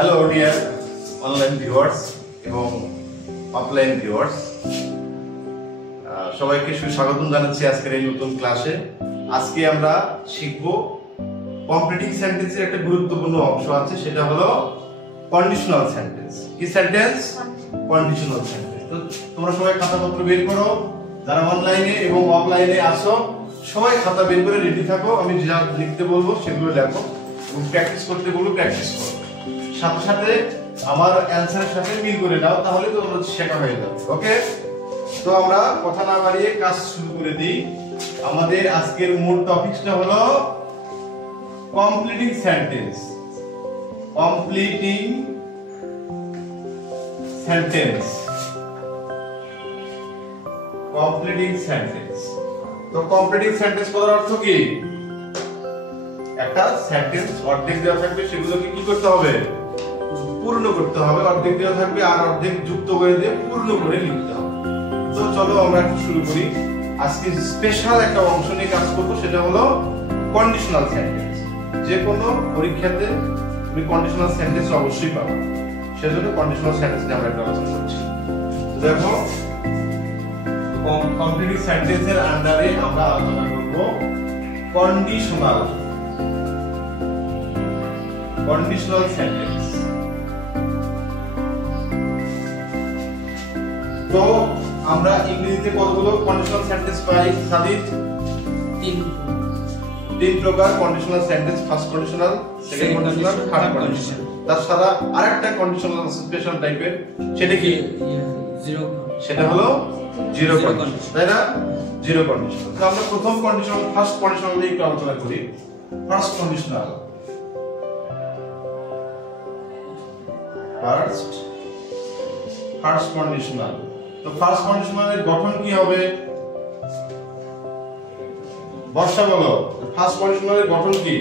Hello dear online viewers এবং offline viewers, সবাইকে সুস্বাগত জানাচ্ছি আজকের এই নতুন ক্লাসে। আজকে আমরা শিখব কমপ্লিটিং সেন্টেন্সের একটা গুরুত্বপূর্ণ অংশ আছে, সেটা হলো কন্ডিশনাল সেন্টেন্স। কি সেন্টেন্স? Conditional sentence. তো তোমরা সবাই খাতাপত্র বের করো, যারা অনলাইনে এবং অফলাইনে আসো সবাই খাতা বের করে রেডি থাকো। আমি যা লিখতে বলবো সেগুলো লেখো এবং প্র্যাকটিস করতে বলবো প্র্যাকটিস করো। সাথে সাথে আমার অ্যানসারের সাথে মিল করে নাও, তাহলে তো তোমরা শেখা হয়ে যাবে। ওকে, তো আমরা কথা না বাড়িয়ে কাজ শুরু করে দিই। আমাদের আজকের মূল টপিকটা হলো completing sentence. Completing sentence, completing sentence. তো কমপ্লিটিং সেন্টেন্স করার অর্থ কি? একটা সেন্টেন্স অর্ধেক দেওয়া থাকবে, সেগুলোকে কি করতে হবে? পূর্ণ করতে হবে। অর্ধেক দেওয়া থাকবে আর অর্ধেক যুক্ত করে দিয়ে পূর্ণ করে লিখতে হবে। তো চলো আমরা একটু শুরু করি। আজকে স্পেশাল একটা অংশ নিয়ে কাজ করব, সেটা হলো কন্ডিশনাল সেন্টেন্স। যে কোনো পরীক্ষাতে তুমি কন্ডিশনাল সেন্টেন্স অবশ্যই পাবে, সেজন্য কন্ডিশনাল সেন্টেন্স নিয়ে আমরা একটা আলোচনা করছি। তো দেখো, কমপ্লিটিং সেন্টেন্সের আন্ডারে আমরা আলোচনা করব কন্ডিশনাল সেন্টেন্স। তো আমরা ইংরেজিতে কতগুলো কন্ডিশনাল সেন্টেন্স পাই? সাদিত, তিন প্রকার conditional sentence. First conditional, second conditional, third conditional. তাছাড়া আরেকটা কন্ডিশনাল স্পেশাল টাইপের, সেটা কি? সেটা হলো জিরো কন্ডিশন, তাই না? Zero condition. তো আমরা প্রথম কন্ডিশনাল, ফার্স্ট কন্ডিশনাল নিয়ে একটু আলোচনা করি। First conditional, first conditional. তো ফার্স্ট কন্ডিশনালের গঠন কি হবে? বর্ষা বলো, ফার্স্ট কন্ডিশনালের গঠন কি?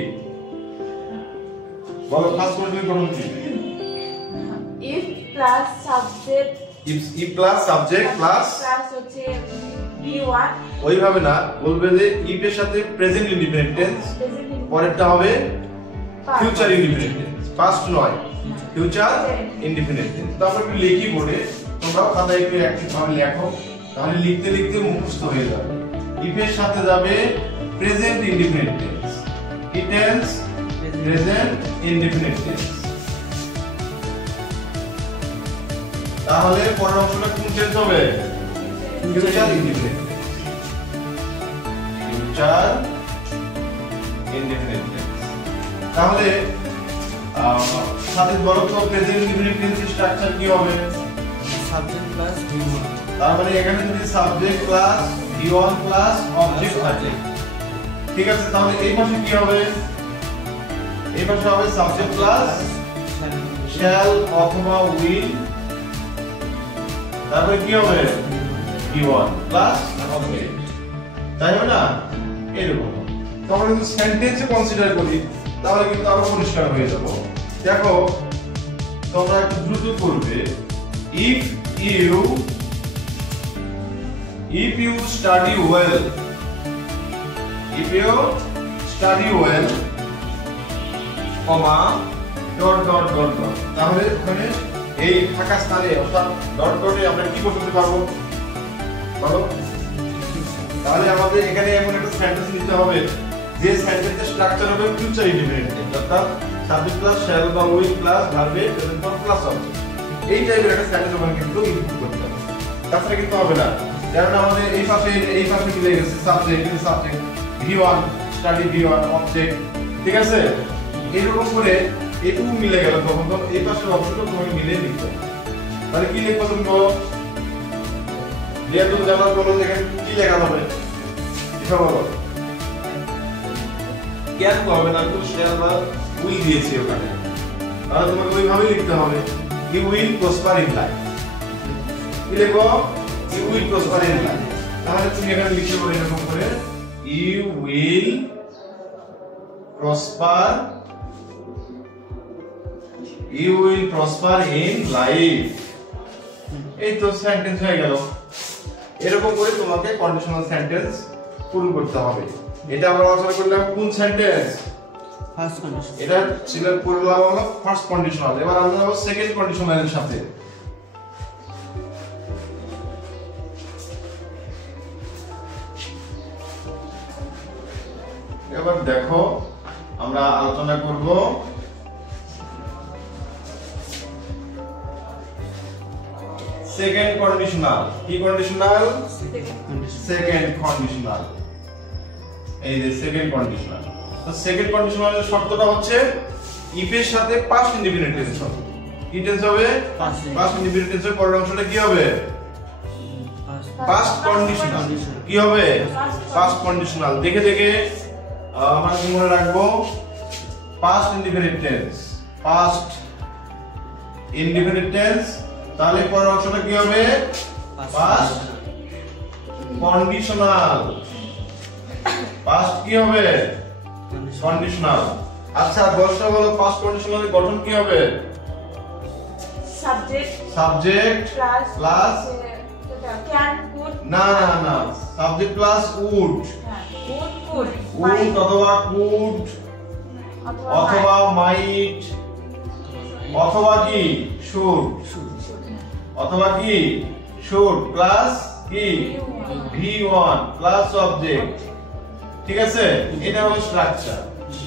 বলো, ফার্স্ট কন্ডিশনালের গঠন কি? if plus subject, if plus subject plus হচ্ছে b1। ওইভাবে না, বলবে যে if এর সাথে প্রেজেন্ট ইনডিপেন্ডেন্ট টেন্স, পরেরটা হবে ফিউচার ইনডিপেন্ডেন্ট টেন্স। পাস্ট নয়, ফিউচার ইনডিপেন্ডেন্ট টেন্স। তো আমরা একটু লিখি বোর্ডে, তোমরাও খাতায় একটু অ্যাক্টিভ ভাবে লেখো, তাহলে লিখতে লিখতে মুখস্থ হয়ে যাবে। if এর সাথে যাবে প্রেজেন্ট ইনডিপেন্ডেন্ট টেন্স, কি টেন্স? Present independent tense. তাহলে পরের অংশটা কোন টেন্স হবে? Future independent, future independent tense. তাহলে সাথে বলো তো প্রেজেন্ট ইনডিপেন্ডেন্ট টেন্সের স্ট্রাকচার কি হবে? Subject plus v1। তার মানে এখানে যদি subject plus v1 plus object থাকে, ঠিক আছে? তাহলে এই পাশে কি হবে? এই পাশে হবে সাবজেক্ট প্লাস shall অথবা will, তারপরে কি হবে? v1 প্লাস অবজেক্ট, তাই হবে না? এরকম। তখন যদি সেন্টেন্সে কনসিডার করি, তাহলে কিন্তু আরো পরিষ্কার হয়ে যাব। দেখো, তোমরা একটু দ্রুত করবে। if you study well, if you study well, comma dot dot dot dot, তাহলে ওখানে এই ফাঁকা স্থানে অর্থাৎ ডট ডটে আমরা কি করতে পারবো বলো? তাহলে আমাদের এখানে এমন একটা সেন্টেন্স নিতে হবে যে সেন্টেন্সের স্ট্রাকচার হবে ফিউচার ইনডিপেন্ডেন্ট, অর্থাৎ সাবজেক্ট প্লাস শ্যাল বা উইল প্লাস ভার্বে প্রেজেন্ট ফর্ম প্লাস অবজেক্ট। এই টাইপের একটা সেন্টেন্স আমরা কিন্তু ইনপুট করতে হবে, তাছাড়া কিন্তু হবে না। কারণ আমাদের এই পাশে মিলে গেছে subject v1, study v1 object, ঠিক আছে? এরকম করে এটুকু মিলে গেল, তখন এই পাশের অংশটা তোমাকে মিলে দিতে হবে। তাহলে কি লিখবো তুমি বলো? যেহেতু জানার বলো দেখেন কি লেখা হবে, এটা বলো। জ্ঞান তো হবে না, তো শ্যাল বা উইল দিয়েছি ওখানে, তাহলে তোমাকে ওইভাবে লিখতে হবে। You will prosper in life, কি লিখবো? You will prosper in life। তাহলে তুমি এখানে লিখতে পারো এরকম করে, You will prosper, You will prosper in life। এই তো সেন্টেন্স হয়ে গেল। এরকম করে তোমাকে কন্ডিশনাল সেন্টেন্স পূরণ করতে হবে। এটা আমরা আলোচনা করলাম কোন সেন্টেন্স? First condition. এটা ছিল পড়লাম হলো ফার্স্ট কন্ডিশনাল। এবার আমরা যাব সেকেন্ড কন্ডিশনালের সাথে। এবার দেখো আমরা আলোচনা করব সেকেন্ড কন্ডিশনাল। কি কন্ডিশনাল? Second conditional. এই যে সেকেন্ড কন্ডিশনাল। তো সেকেন্ড কন্ডিশনালের শর্তটা হচ্ছে ইফ এর সাথে পাস্ট ইনডিফিনিট টেন্স হবে। কি টেন্স হবে? পাস্ট ইনডিফিনিট টেন্সের পরের অংশটা কি হবে? Past conditional. কি হবে? Past conditional. দেখে দেখে আমরা কি মনে রাখবো? Past indefinite tense, past indefinite tense. তাহলে পরের অংশটা কি হবে? Past conditional. পাস্ট কি হবে? কন্ডিশনাল। আচ্ছা দশটা বলো পাস্ট কন্ডিশনালের গঠন কি হবে? সাবজেক্ট প্লাস ক্যান কুড না সাবজেক্ট প্লাস উড অথবা কুড অথবা মাইট অথবা কি শুড অথবা কি শুড প্লাস কি V1 প্লাস অবজেক্ট। ঠিক আছে, এটা হলো স্ট্রাকচার।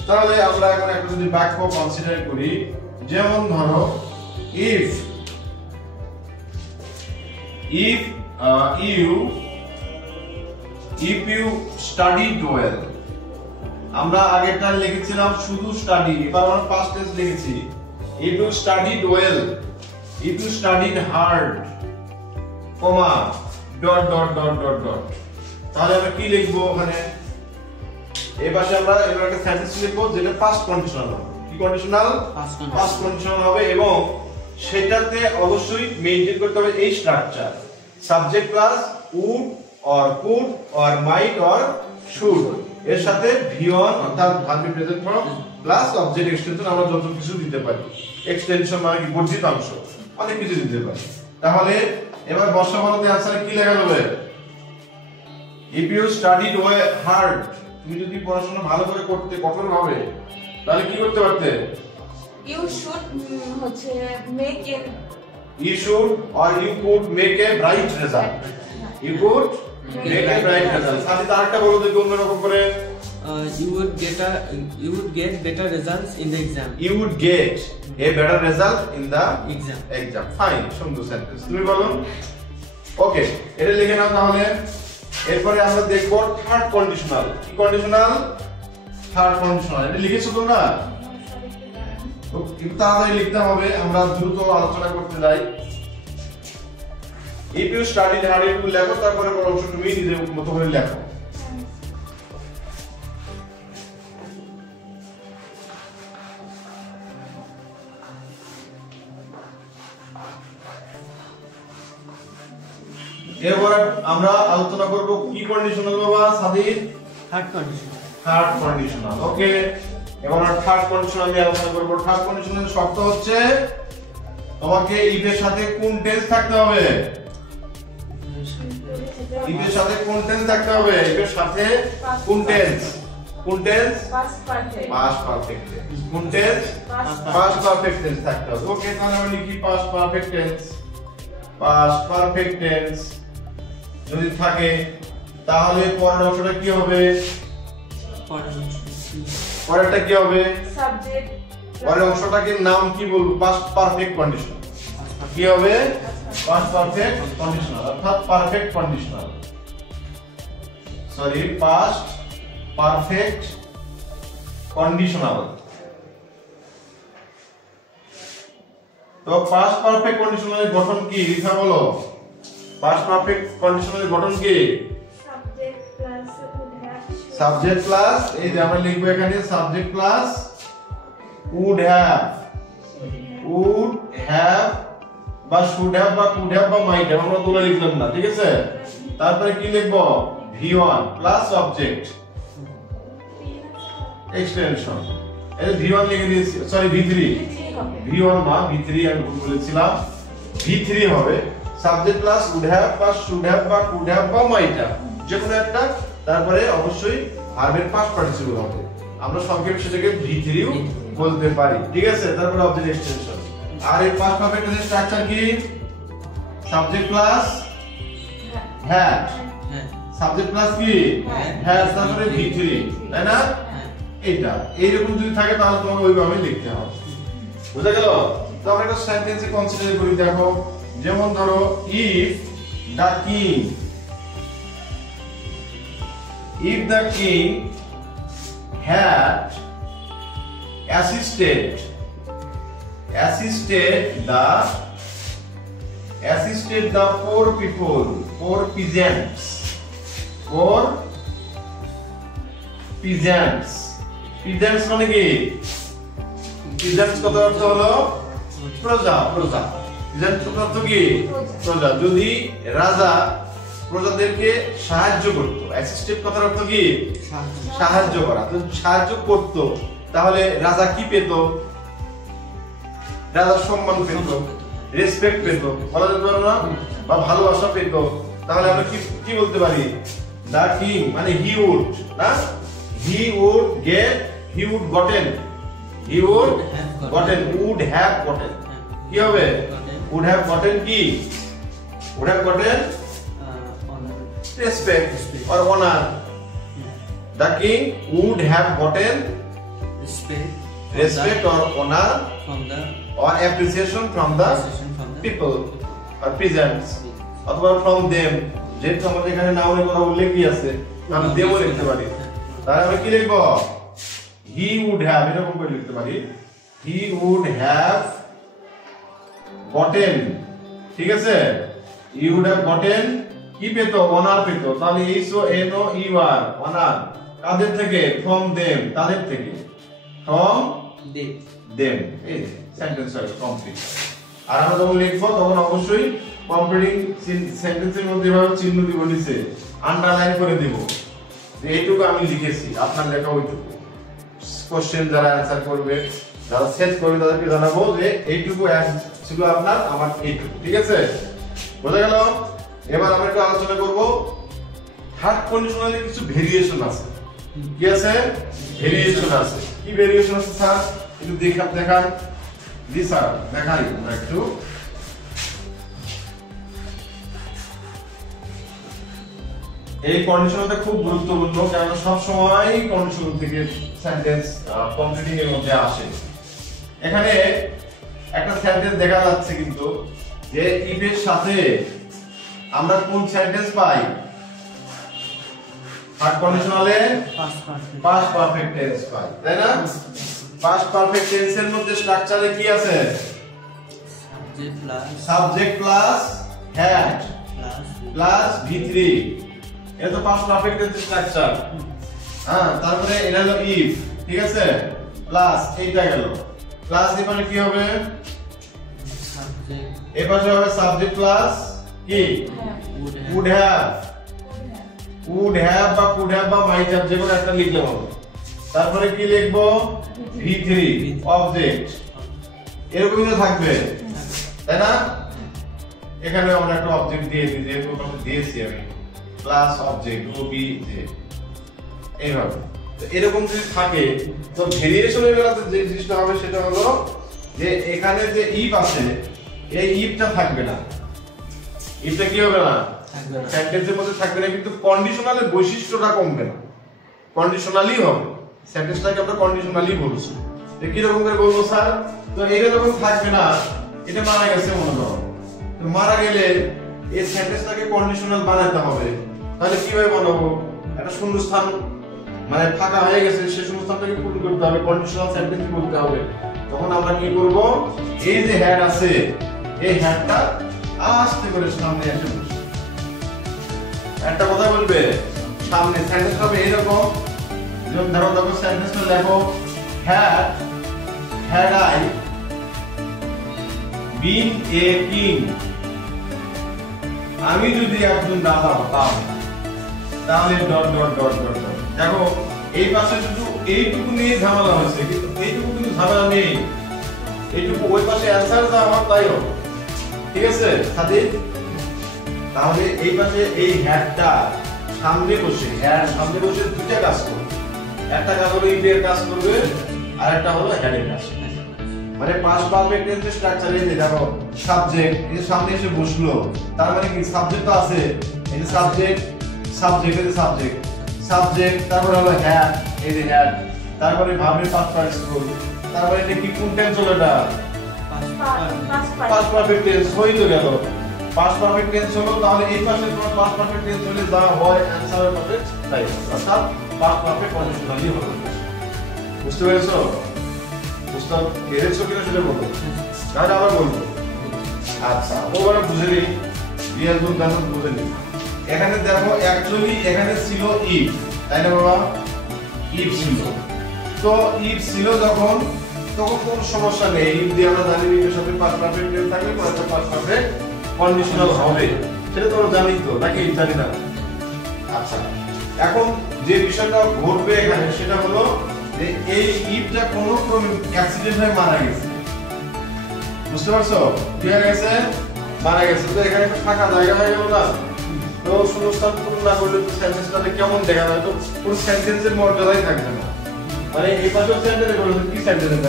তাহলে আমরা এখন একটা যদি বাক্য কনসিডার করি, যেমন ধরো if you studied well। আমরা আগেরটা লিখেছিলাম শুধু স্টাডি, এবার আমরা পাস্ট টেন্স লিখেছি। if you studied well, if you studied hard, comma dot dot dot dot dot. তাহলে আমরা কি লিখবো ওখানে? এই পাশে আমরা এবার একটা সেন্টেন্স লিখবো যেটা পাস্ট কন্ডিশনাল হবে। কি কন্ডিশনাল? পাস্ট কন্ডিশনাল হবে এবং সেটাতে অবশ্যই মেইনটেইন করতে হবে এই structure, subject plus would or could or might or should, এর সাথে V1 অর্থাৎ verb present form plus object extension. আমরা যত কিছু দিতে পারি, এক্সটেনশন মানে কি বর্ধিত অংশ, অনেক কিছু দিতে পারি। তাহলে এবার বর্ষমানতে আনসারে কি লেখা হবে? if you studied hard, তুমি যদি পড়াশোনা ভালো করে করতে কঠোরভাবে, তাহলে কি করতে পারতে? you should হচ্ছে make a you should or you could make a bright result, you could make a bright result। সাথে আরেকটা বলো দেখো অন্যরকম করে, you would get better results in the exam, you would get a better result in the exam। Fine, সুন্দর sentence. তুমি বলো। ওকে, এটা লিখে নাও তাহলে। এরপরে আমরা দেখব থার্ড কন্ডিশনাল। কি কন্ডিশনাল? Third conditional. এটা লিখেছো তোমরা? তো একটু তাড়াতাড়ি লিখতে হবে, আমরা দ্রুত আলোচনা করতে যাই। if you studied hard, একটু লেখো, তারপরে বড় অংশ তুমি নিজের মতো করে লেখো। এবার আমরা আলোচনা করব কি কন্ডিশনাল বাবা Sadiq? Third condition. Third conditional. Okay, এবার থার্ড কন্ডিশনাল নিয়ে আলোচনা করব। থার্ড কন্ডিশনালের শর্ত হচ্ছে তোমাকে ইফ এর সাথে কোন টেন্স থাকতে হবে? ইফ এর সাথে কোন টেন্স থাকতে হবে? ইফ এর সাথে কোন টেন্স? কোন tense? past perfect past perfect tense. কোন টেন্স? পাস্ট পারফেক্ট টেন্স থাকতে হবে। ওকে, তাহলে আমরা লিখি past perfect tense. Past perfect tense যদি থাকে তাহলে পরের অংশটা কি হবে? পরেরটা কি হবে? subject পরের অংশটাকে নাম কি বলবো? Past perfect condition. কি হবে? পাস্ট পারফেক্ট কন্ডিশনাল অর্থাৎ perfect conditional. Sorry, past perfect conditional. তো পাস্ট পারফেক্ট কন্ডিশনালের গঠন কি লিখা বলো? পাস্ট পারফেক্ট কন্ডিশনালের গঠন কি? subject plus would have subject plus, এই যে আমরা লিখবো এখানে সাবজেক্ট প্লাস would have বা should have বা could have বা might have, আমরা দুটো লিখলাম না, ঠিক আছে? তারপরে কি লিখবো? V1 plus object extension. এই V1 লিখে দিয়েছি, সরি V3 V1 না V3 আমি ভুল বলেছিলাম, V3 হবে। সাবজেক্ট প্লাস would have বা should have বা could have বা might have, যে কোনো একটা। তারপরে অবশ্যই ভার্বের পাস্ট পার্টিসিপল হবে। আমরা সংক্ষেপে সেটাকে V3 বলতে পারি, ঠিক আছে। তারপরে অবজেক্ট এক্সটেনশন। আর এই পাস্ট পারফেক্ট টেন্সের স্ট্রাকচার কি? Subject plus had, subject plus কি হ্যাড, তারপরে V3, তাই না? এটা এইরকম যদি থাকে তাহলে তোমাকে ওইভাবে লিখতে হবে, বুঝা গেল? তো আমরা একটা সেন্টেন্সে কনসিডার করি, দেখো যেমন ধরো if the king had assisted the poor people, poor peasants মানে কি? peasants কত অর্থ হলো? প্রজা। peasants কত অর্থ কি? প্রজা। যদি রাজা প্রজাদেরকে সাহায্য করত, অ্যাসিস্টেড কথার অর্থ কি? সাহায্য করা। তো সাহায্য করত, তাহলে রাজা কি পেত? রাজা সম্মান পেত, রেসপেক্ট পেত, বলা যেতে পারে না? বা ভালোবাসা পেত। তাহলে আমরা কি বলতে পারি? দা কিং মানে হি উড, না? হি উড gotten কি হবে? would have gotten কি? would have gotten respect or honor. The king would have gotten respect or honor or appreciation from the people or peasants, অথবা from them। যেহেতু আমাদের এখানে নাউনের কথা উল্লেখই আছে, আমি দেবো লিখতে পারি। তাহলে আমরা কি লিখবো? he would have, এরকম করে লিখতে পারি, he would have gotten, ঠিক আছে? he would have gotten কি পেত? অনার পেত। তাহলে honor কাদের থেকে? from them, তাদের থেকে, from them। এই সেন্টেন্স হয় কমপ্লিট। আর আমরা যখন লিখবো তখন অবশ্যই কমপ্লিটিং সেন্টেন্সের মধ্যে এভাবে চিহ্ন দিব, নিচে আন্ডারলাইন করে দিব যে এইটুকু আমি লিখেছি, আপনার লেখা ওইটুকু। কোশ্চেন যারা অ্যানসার করবে, যারা সেট করবে, তাদেরকে জানাবো যে এইটুকু ছিল আপনার, আমার এইটুকু, ঠিক আছে? বোঝা গেল? এবার আমরা একটু আলোচনা করব থার্ড কন্ডিশনালে কিছু ভেরিয়েশন আছে। কি আছে? ভেরিয়েশন আছে। কি ভেরিয়েশন আছে স্যার? একটু দেখান। জি স্যার, দেখাই একটু। এই কন্ডিশনটা খুব গুরুত্বপূর্ণ, কারণ সব সময় কন্ডিশন থেকে সেন্টেন্স কমপ্লিটিং এর মধ্যে আসে। এখানে একটা সেন্টেন্স দেখা যাচ্ছে কিন্তু যে ইফ এর সাথে আমরা কোন সেন্টেন্স পাই? থার্ড কন্ডিশনালে পাস্ট পারফেক্ট টেন্স পাই, তাই না? পাস্ট পারফেক্ট টেন্সের মধ্যে স্ট্রাকচারে কি আছে? Subject plus had plus V3, এটা তো পাস্ট পারফেক্ট টেন্সের স্ট্রাকচার। হ্যাঁ, তারপরে এটা হলো ইফ, ঠিক আছে? প্লাস এইটা গেল, প্লাস এখানে কি হবে? এই পাশে হবে সাবজেক্ট প্লাস কি? would have বা could have বা might have, যে কোনো একটা লিখলে হবে। তারপরে কি লিখবো? V3 অবজেক্ট, এরকমই তো থাকবে, তাই না? এখানে আমরা একটা অবজেক্ট দিয়েছি, যেহেতু দিয়েছি আমি, প্লাস অবজেক্ট OBJ, এইভাবে। তো এরকম যদি থাকে, তো ভেরিয়েশনের বেলাতে যে জিনিসটা হবে সেটা হলো যে এখানে যে ইফ আছে, এই ইফটা থাকবে না। ইফটা কি হবে না? সেন্টেন্সের মধ্যে থাকবে না, কিন্তু কন্ডিশনালের বৈশিষ্ট্যটা কমবে না, কন্ডিশনালি হবে। সেন্টেন্সটাকে আমরা কন্ডিশনালি বলছি। তো কি রকম করে বলবো স্যার? তো এরকম থাকবে না, এটা মারা গেছে মনে করো। তো মারা গেলে এই সেন্টেন্সটাকে কন্ডিশনাল বানাতে হবে। তাহলে কিভাবে বানাবো? একটা শূন্যস্থান মানে ফাঁকা হয়ে গেছে, সেই শূন্যস্থানটাকে পূরণ করতে হবে, কন্ডিশনাল সেন্টেন্স বলতে হবে। তখন আমরা কি করব? এই যে হ্যাড আছে, এই হ্যাডটা আস্তে করে সামনে এসে বসে, একটা কথা বলবে সামনে। সেন্টেন্সটা হবে এরকম, যেমন ধরো সেন্টেন্সটা লেখো, had I been a king, আমি যদি একজন রাজা হতাম, তাহলে ডট ডট ডট ডট। দেখো এই পাশে শুধু এইটুকু নিয়ে ঝামেলা হয়েছে, কিন্তু এইটুকু কিন্তু ঝামেলা নেই। এইটুকু ওই পাশে অ্যানসার যা আমার তাই হবে, ঠিক আছে সাথে? তাহলে এই পাশে এই হ্যাডটা সামনে বসে, হ্যাড সামনে বসে দুইটা কাজ করবে। একটা কাজ হলো ইফ এর কাজ করবে আর একটা হলো হ্যাড এর কাজ। মানে পাস্ট পারফেক্ট টেন্সের স্ট্রাকচারে যে দেখো সাবজেক্ট এই যে সামনে এসে বসলো, তার মানে কি সাবজেক্ট তো আছে, এই যে সাবজেক্ট সাবজেক্ট তারপরে হলো হ্যাড, এই যে হ্যাড, তারপরে ভার্বের পাস্ট পার্টিসিপল, তারপরে এটা কি কোন টেন্স হলো, এটা পাস্ট পারফেক্ট টেন্স হই তো গেল। পাস্ট পারফেক্ট টেন্স হলো, তাহলে এই পাশে তোমার পাস্ট পারফেক্ট টেন্স হলে যা হয় অ্যানসার পারফেক্ট তাই অর্থাৎ পাস্ট পারফেক্ট কন্ডিশনালি হবে। বুঝতে পেরেছো? বুঝতে পেরেছো কিনা সেটা বলো, তাহলে আবার বলবো। আচ্ছা ওবার বুঝে নিই, রিয়েল গুড গান বুঝে নিই। এখানে দেখো অ্যাকচুয়ালি এখানে ছিল ইফ, তাই না বাবা? ইফ ছিল, তো ইফ ছিল যখন তখন কোনো সমস্যা নেই। ইফ দিয়ে আমরা জানি ইফের সাথে পাস্ট পারফেক্ট টেন্স থাকলে পরে পাস্ট পারফেক্ট কন্ডিশনাল হবে, সেটা তোমরা জানি তো নাকি? জানি না। আচ্ছা এখন যে বিষয়টা ঘটবে এখানে সেটা হলো যে এই ইফটা কোনো অ্যাক্সিডেন্ট হয়ে মারা গেছে। বুঝতে পারছো? কি হয়ে গেছে? মারা গেছে। তো এখানে একটা ফাঁকা জায়গা হয়ে গেল না, তো শূন্যস্থান পূরণ না করলে তো সেন্টেন্সটাতে কেমন দেখা যায়, তো পুরো সেন্টেন্সের মর্যাদাই থাকবে না। মানে এই পাশে সেন্টেন্স বলে কি সেন্টেন্স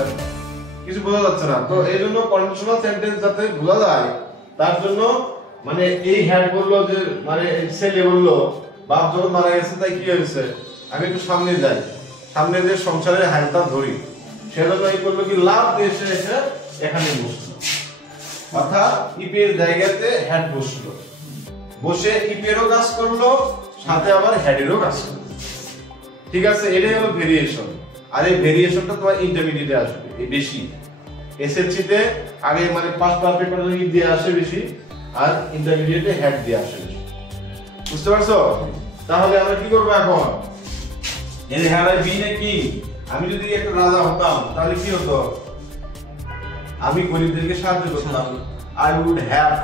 কিছু বোঝা যাচ্ছে না। তো এই জন্য কন্ডিশনাল সেন্টেন্স যাতে বোঝা যায় তার জন্য মানে এই হ্যাড বললো যে মানে ছেলে বললো বাপ যখন মারা গেছে তাই কি হয়েছে, আমি একটু সামনে যাই, সামনে যে সংসারের হ্যান্ডটা ধরি, সেটা তো এই করলো কি লাভ দিয়ে এসে এখানে বসলো, অর্থাৎ ইপের জায়গাতে হ্যাড বসলো, বসে ইপেরও কাজ করলো সাথে আবার হ্যাডেরও কাজ করলো। ঠিক আছে, এটাই হলো ভেরিয়েশন। আর এই ভেরিয়েশনটা তোমার ইন্টারমিডিয়েটে আসবে এই বেশি, এসএসসি তে আগে মানে পাস্ট পারফেক্ট কন্ডিশনাল দিয়ে আসে বেশি, আর ইন্টারমিডিয়েটে হ্যাড দিয়ে আসে বেশি। বুঝতে পারছো? তাহলে আমরা কি করব এখন? এই হ্যাড আর বি নাকি, আমি যদি একটা রাজা হতাম তাহলে কি হতো? আমি গরিবদেরকে সাহায্য করতাম। I would have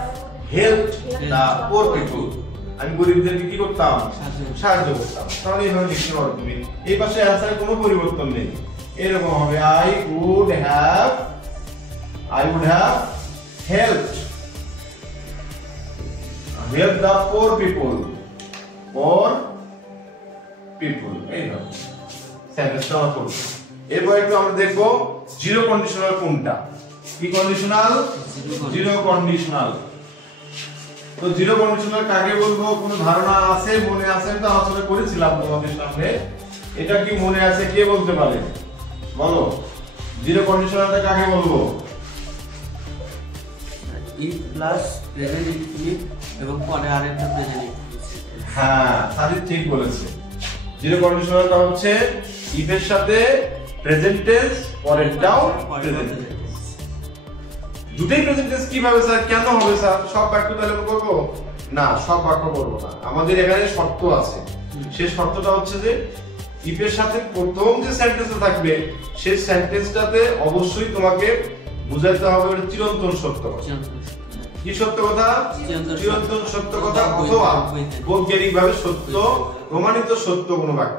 helped the poor people. আমি গরিবদেরকে কি করতাম? সাহায্য করতাম। তাহলে এইভাবে লিখতে পারো তুমি। এই পাশে অ্যানসারে কোনো পরিবর্তন নেই, এরকম হবে I would have helped the poor people. এই না সেন্টেন্সটা আমরা করব। এরপর একটু আমরা দেখব জিরো কন্ডিশনাল কোনটা। কি কন্ডিশনাল? Zero conditional. তো জিরো কন্ডিশনাল কাকে বলবো কোনো ধারণা আছে? মনে আছে? তো আলোচনা করেছিলাম তোমাদের সামনে, এটা কি মনে আছে? কে বলতে পারে বলো? জিরো কন্ডিশনালটা কাকে বলবো? ইফ প্লাস প্রেজেন্ট ইনফিনিট এবং পরে আরেকটা প্রেজেন্ট ইনফিনিট। হ্যাঁ সাদিক ঠিক বলেছে। জিরো কন্ডিশনালটা হচ্ছে ইফ এর সাথে প্রেজেন্ট টেন্স, পরেরটাও প্রেজেন্ট টেন্স। দুটোই প্রেজেন্ট টেন্স কিভাবে স্যার? কেন হবে স্যার? সব বাক্য তাহলে করব না? সব বাক্য করব না, আমাদের এখানে শর্ত আছে। সেই শর্তটা হচ্ছে যে ইফ এর সাথে প্রথম যে সেন্টেন্সটা থাকবে সেই সেন্টেন্সটাতে অবশ্যই তোমাকে বুঝাইতে হবে এটা চিরন্তন সত্য কথা। কি সত্য কথা? চিরন্তন সত্য কথা, অথবা বৈজ্ঞানিকভাবে সত্য প্রমাণিত সত্য কোনো বাক্য।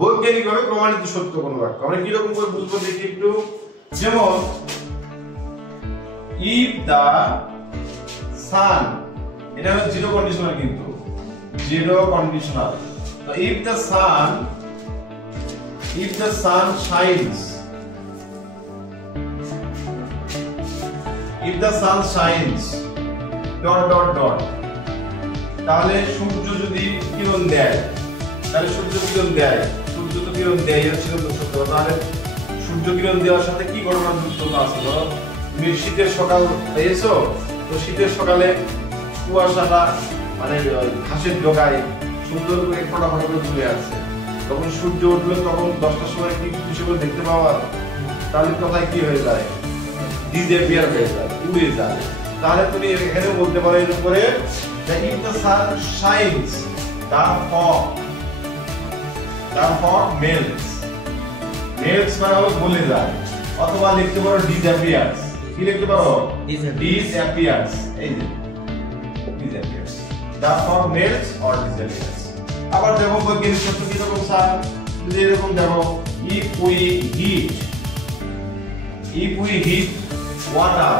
বৈজ্ঞানিকভাবে প্রমাণিত সত্য কোনো বাক্য আমরা কি রকম করে বুঝবো দেখি একটু। যেমন if the sun, এটা হলো জিরো কন্ডিশনাল, কিন্তু জিরো কন্ডিশনাল। তো if the sun shines, তাহলে সূর্য যদি কিরণ দেয়, সূর্য তো কিরণ দেয়, এটা ছিল তো সত্য। তাহলে সূর্য কিরণ দেওয়ার সাথে কি ঘটনা যুক্ত আছে? তুমি শীতের সকাল পেয়েছো, তো শীতের সকালে কুয়াশাটা মানে ঘাসের ডগায় সুন্দর করে ফটাফটা করে চলে আসছে, তখন সূর্য উঠলো, তখন 10টার সময় কি হিসেবে দেখতে পাওয়া, তাহলে কথায় কি হয়ে যায়? ডিসঅ্যাপিয়ার হয়ে যায়, উড়ে যায়। তাহলে তুমি এখানে বলতে পারো এর উপরে that if the sun shines the fog melts মানে হলো গলে যায়, অথবা লিখতে পারো disappears। কি লিখতে পারো? disappears। এই যে disappears, the fog melts or disappears। আবার দেখো বৈজ্ঞানিক সূত্র কি রকম স্যার? যদি এরকম দেখো if we heat water,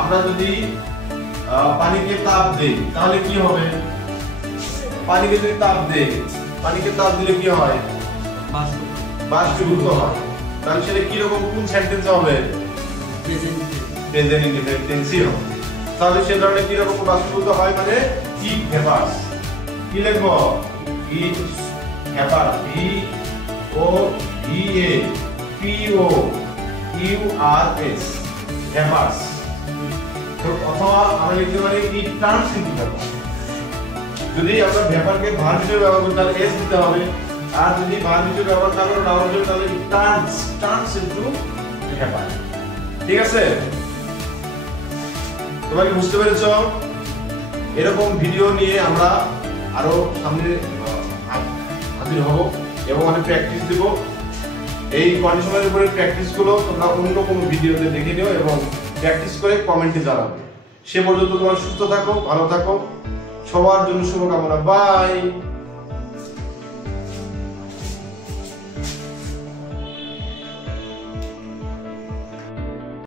আমরা যদি পানিকে তাপ দেই তাহলে কি হবে? পানিকে যদি তাপ দেই, পানিকে তাপ দিলে কি হয়? বাষ্পীভূত হয়, তাহলে সেটা কি রকম কোন সেন্টেন্স হবে? প্রেজেন্ট ইনডিফিনিট টেন্সই হবে। তাহলে সে ধরনের কি রকম বাষ্পীভূত হয় মানে ইট ভেপার্স। কি লিখব? It vapour, V O V A P O U R S, vapours. তো অথবা আমরা লিখতে পারি ইট টার্নস ইনটু ভেপার। যদি আমরা ভেপারকে ভার্ব হিসেবে ব্যবহার করি তাহলে এস দিতে হবে, আর যদি ভার্ব হিসেবে ব্যবহার না করি নাউন হিসেবে তাহলে ইট টার্নস ইনটু ভেপার। ঠিক আছে? তোমরা কি বুঝতে পেরেছো? এরকম ভিডিও নিয়ে আমরা আরো সামনে হাজির হব এবং অনেক প্র্যাকটিস দেব। এই কন্ডিশনালের উপরে প্র্যাকটিস গুলো তোমরা অন্য কোনো ভিডিওতে দেখে নিও এবং প্র্যাকটিস করে কমেন্টে জানাবে। সে পর্যন্ত তোমরা সুস্থ থাকো, ভালো থাকো, সবার জন্য শুভকামনা। বাই।